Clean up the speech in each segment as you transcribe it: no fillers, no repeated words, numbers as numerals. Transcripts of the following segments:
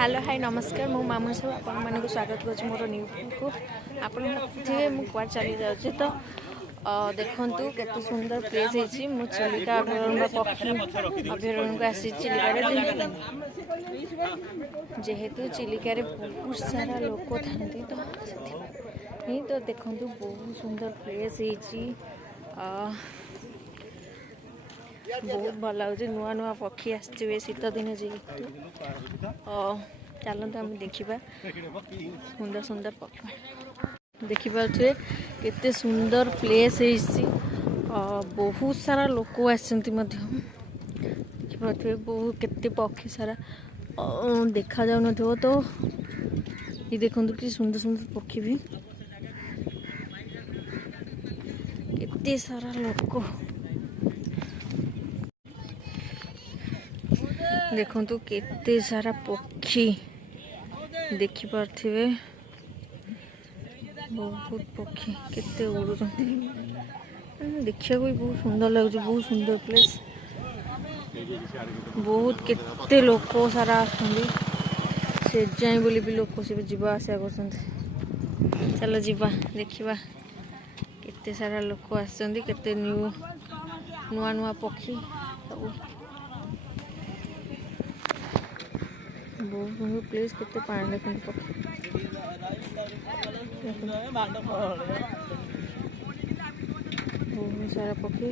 hello hi नमस्कार मो मामू सब आपको स्वागत कर मोर न्यू को आपे मुझे चली जाऊँ तो देखु केते सुंदर प्लेस है चिलिका अभयारण्य पक्षी अभयारण्य को आसी चिलिका जेहेतु चिलिका बहुत सारा लोक था तो देखु बहुत सुंदर प्लेस है बहुत भल लगे नुआ नुआ पक्षी आसवे शीत दिन जेहेतु चलते आम देखा सुंदर सुंदर पक्षी देखिपे केते सुंदर प्लेस है बहुत सारा लोक आसते बहुत केते पक्षी सारा देखा जाऊन तो ये देखो कि सुंदर सुंदर पक्षी भी केते सारा लोक देखु केते सारा पक्षी देखिपे बहुत पक्षी केते उड़ू देखा भी बहुत सुंदर लगे बहुत सुंदर प्लेस बहुत केते लोक सारा आसे जाए बोली भी लोक से जीवा आसा कर चलो जीवा देखा केते सारा लोक आसते केते नुआ नुआ पक्षी सब बहुत सुंदर प्लेस केते पानी देखते पक्षी बहुत सारा पक्षी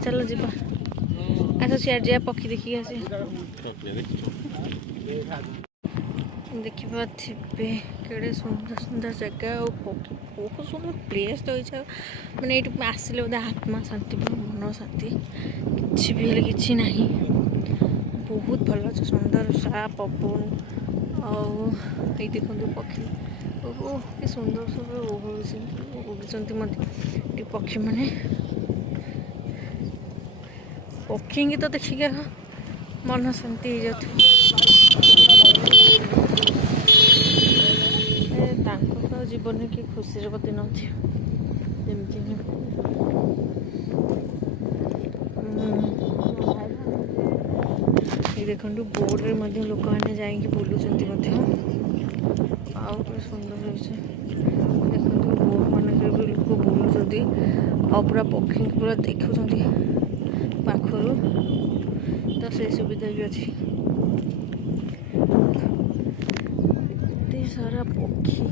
चलो जीवा अच्छा सियार जा पक्षी देखिए आसे देखिपे केड़े सुंदर सुंदर जगह और बहुत सुंदर प्लेस तो ये मैंने ये आसिले बोधे आत्मा शांति मन शांति किसी भी किसी ना बहुत भल अच्छे सुंदर सा पवन आई देखो पक्षी कि सुंदर सब उड़ी पक्षी मैंने पक्षी की तो देखिए मन शांति हो जाता जीवन की खुशी प्रति नमती देखो बोर्ड रे लोक मैंने जाकि बुलूँ सुंदर रही देखो बोर्ड मान भी लोक बुलूँ पूरा पक्षी पूरा देखुं पाखर तो से सुविधा भी अच्छी सारा पक्षी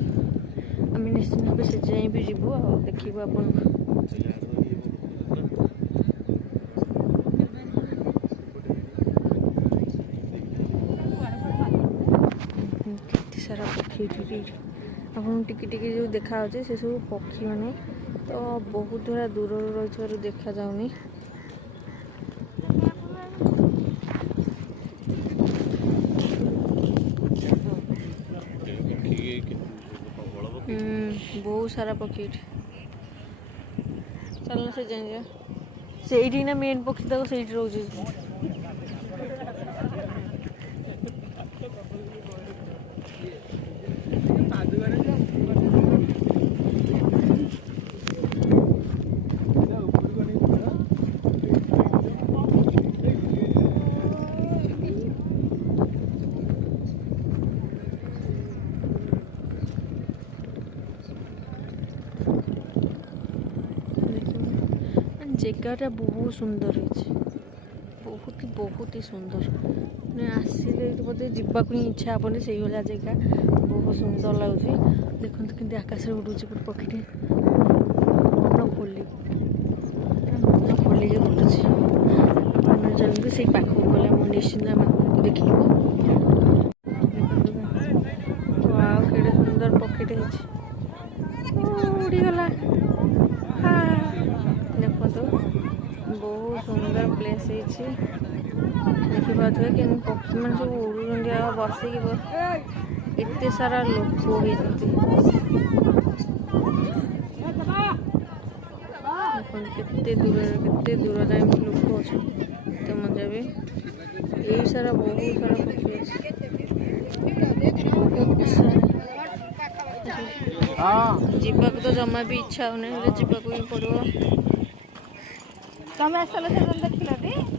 आम निश्चित भाव से जाए भी जीवु देखा अपन केते सारा पक्षी आपन टिके जो देखा से सब पक्षी मैंने तो बहुत थोड़ा दूर रही देखा जाऊनी बहुत सारा पक्षी चल से जाए से ना मेन पक्षी तक से रोज जगह बहुत सुंदर है बहुत ही सुंदर मैंने आसिले बोधे जावाक इच्छा हेनी से भाया जगह बहुत सुंदर लगे देखते कि आकाश उड़ू गोटे पक्षी मन खोली उड़ू चलते से पाखक गले मुझे निश्चिंत आपको देख केड़े सुंदर पक्षीटे उड़ीगला देखो बहुत सुंदर प्लेस है देखिपे कि पक्षी मैंने सब उड़ूँ बसिक एत सारा लोक होते दूर जाए लोक अच्छे मजा भी यही सारा बहुत सारा पक्षी जावाक तो जमा भी इच्छा होने जावाक भी पड़ो ତମେ ଆସିଲ ସେଦିନ ଦେଖିଲ ଟି